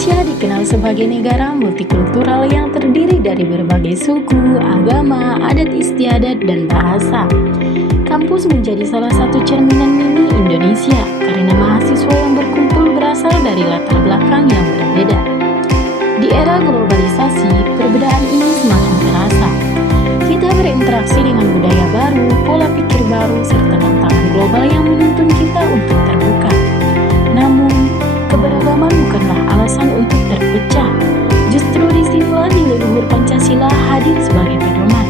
Indonesia dikenal sebagai negara multikultural yang terdiri dari berbagai suku, agama, adat istiadat, dan bahasa. Kampus menjadi salah satu cerminan mini Indonesia karena mahasiswa yang berkumpul berasal dari latar belakang yang berbeda. Di era globalisasi, perbedaan ini semakin terasa. Kita berinteraksi dengan budaya baru, pola pikir baru, serta tantangan global yang menuntun kita untuk terbuka. Namun, keberagaman bukanlah alasan untuk terpecah. Justru disinilah nilai luhur Pancasila hadir sebagai pedoman.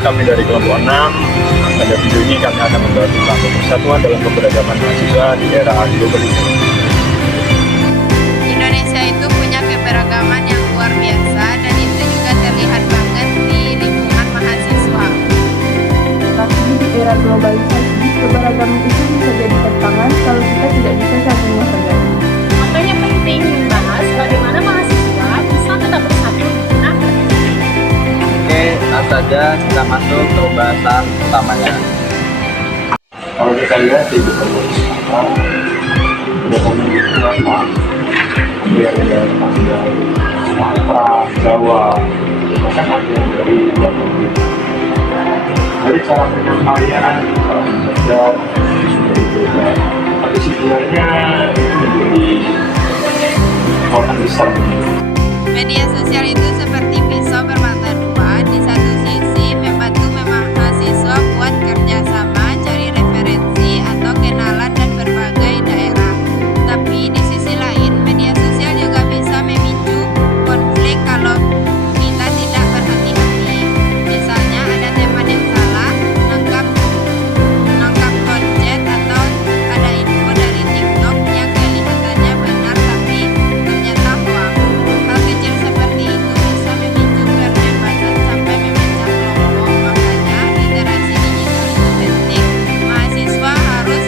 Kami dari kelompok 6, pada video ini kami akan membahas tentang persatuan dalam keberagaman mahasiswa di era globalisasi. Indonesia itu punya keberagaman yang luar biasa dan itu juga terlihat banget di lingkungan mahasiswa. Tapi di era globalisasi, keberagaman itu bisa jadi tantangan kalau kita tidak bisa saling menghargai. Makanya penting membahas bagaimana mahasiswa bisa tetap bersatu. Langsung saja kita masuk ke pembahasan utamanya. Kalau kita lihat di beberapa dokumen itu apa? Ada yang dari Sumatera, Jawa, bahkan ada yang dari luar negeri. Dari cara penyampaian, cara belajar sudah berbeda. Tapi sebenarnya itu menjadi kota besar. Media sosial itu seperti pisau bermata dua. Di satu sisi membantu mahasiswa buat kerjasama, cari referensi atau kenalan dan berbagai daerah. Tapi di sisi lain media sosial juga bisa memicu konflik kalau kita tidak berhati-hati. Misalnya ada teman yang salah nangkap konten atau ada info dari TikTok yang kelihatannya benar tapi ternyata hoax. Hal kecil seperti itu bisa memicu perdebatan sampai memecah kelompok. Makanya literasi digital itu penting. Mahasiswa harus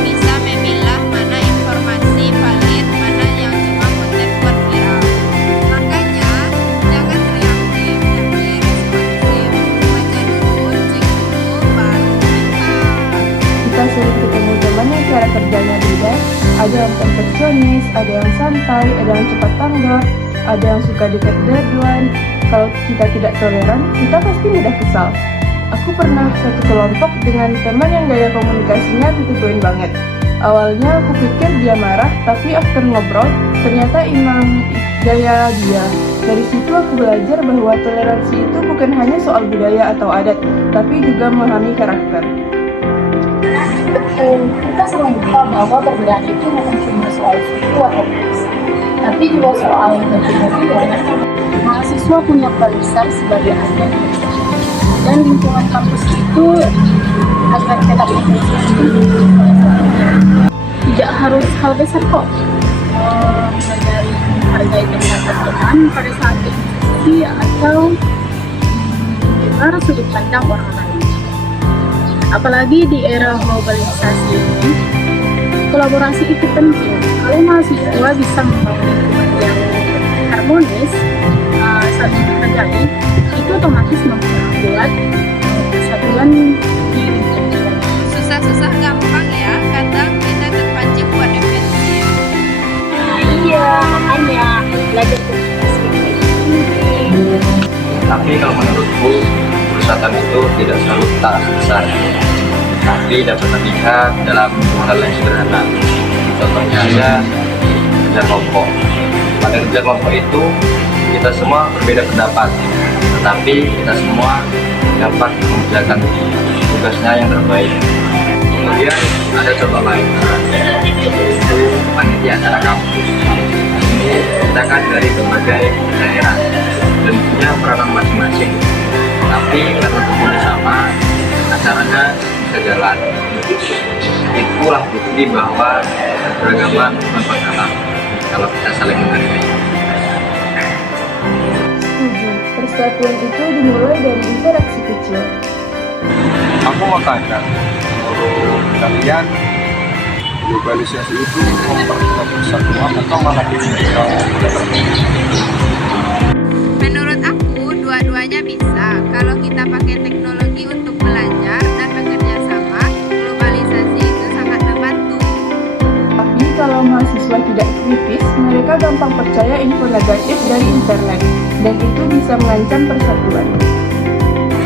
bisa memilah mana informasi valid, mana yang cuma konten buat viral. Makanya jangan reaktif tapi responsif. Baca dulu, cek dulu, baru komentar. Kita sering ketemu teman yang cara kerjanya beda, ada yang perfeksionis, ada yang santai, ada yang cepat tanggap, ada yang suka dekat deadline. Kalau kita tidak toleran, kita pasti mudah kesal. Aku pernah satu kelompok dengan teman yang gaya komunikasinya to-the-point banget. Awalnya aku pikir dia marah, tapi after ngobrol, ternyata emang gaya dia. Dari situ aku belajar bahwa toleransi itu bukan hanya soal budaya atau adat, tapi juga memahami karakter. kita sering lupa bahwa perbedaan itu bukan cuma soal suku atau bahasa, tapi juga soal budaya. Mahasiswa punya peran besar sebagai agen dan lingkungan kampus itu agar tetap inklusif. Tidak harus hal besar kok, mengajari menghargai pendapat teman pada saat diskusi atau mendengar sudut pandang orang lain. Apalagi di era globalisasi ini, kolaborasi itu penting. Kalau mahasiswa bisa membangun lingkungan yang harmonis, saling menghargai, itu otomatis memperkuat kesatuan di lingkungan. Susah-susah gampang ya, kadang kita terpancing buat defensif. Iya, makanya belajar komunikasi yang baik itu penting. Tapi kalau menurutku, perusahaan itu tidak selalu tak besar, tapi dapat terlihat dalam hal yang sederhana. Contohnya aja kerja kelompok. Pada kerja kelompok itu kita semua berbeda pendapat, tetapi kita semua dapat mengerjakan tugasnya yang terbaik. Kemudian ada contoh lain, yaitu panitia acara kampus. Kita kan dari berbagai daerah dan punya peranan masing-masing, tapi karena tujuannya sama, acaranya bisa jalan. Itulah bukti bahwa keragaman bukan masalah kalau kita saling menghargai. Setuju, persatuan itu dimulai dari interaksi kecil. Aku mau tanya, menurut kalian globalisasi itu memperkuat persatuan atau malah bikin kita Menurut aku, dua-duanya bisa. Kalau kita pakai teknologi untuk belajar dan bekerja sama, globalisasi itu sangat membantu. Tapi kalau mahasiswa tidak kritis, mereka gampang percaya info negatif dari internet, dan itu bisa mengancam persatuan.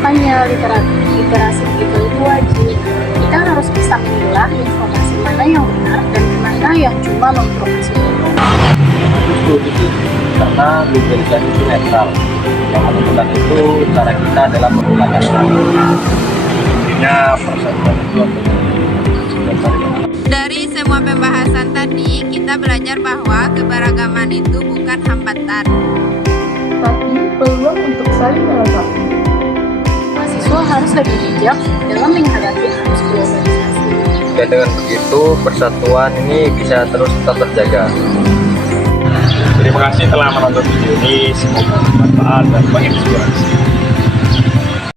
Hanya literasi digital itu wajib. Kita harus bisa memilah informasi mana yang benar dan mana yang cuma mempromosikan. Itu karena globalisasi itu netral. Yang menentukan itu cara kita dalam menggunakannya. intinya persatuan itu Dari semua pembahasan tadi, kita belajar bahwa keberagaman itu bukan hambatan. Tapi peluang untuk saling melengkapi. Mahasiswa harus lebih bijak dalam menghadapi arus globalisasi. Dan dengan begitu persatuan ini bisa terus tetap terjaga. Terima kasih telah menonton video ini, semoga bermanfaat dan menginspirasi.